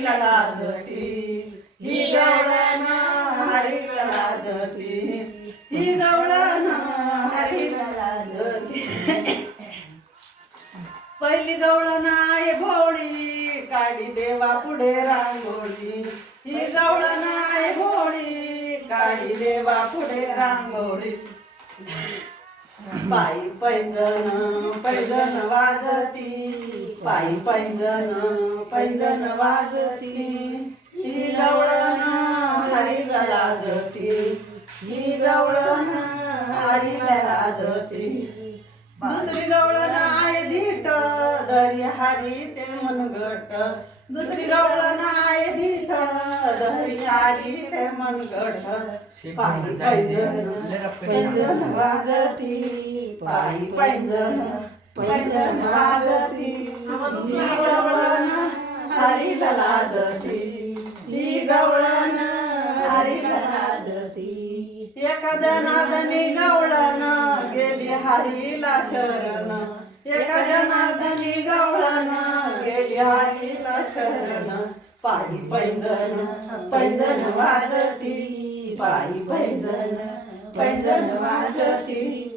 हरीला लाजती, ही गवळण हरीला लाजती, ही गवळण हरीला लाजती. पहिली गवळण आहे भोळी, काढी देवा पुढे रांगोळी. ही गवळण आहे भोळी, काढी देवा पुढे रांगोळी. पायी पैंजण पैंजण वाजती, पायी पैंजण वाजती. ही गवळण हरीला लाजती, ही गवळण हरीला लाजती. दुसरी गवळण आहे धीट, धरी हरीचे मनगट. दुसरी गवळण आहे धीट, धरी हरीचे मनगट. पायी पैंजण वाजती, पायी पैंजण वाजती. ही गवळण हरीला लाजती, ही गवळण हरीला लाजती. एका जनार्दनी गवळण गेली हरीला शरण, एका जनार्दनी गवळण गेली हरीला शरण. पायी पैंजण वाजती, पायी पैंजण वाजती.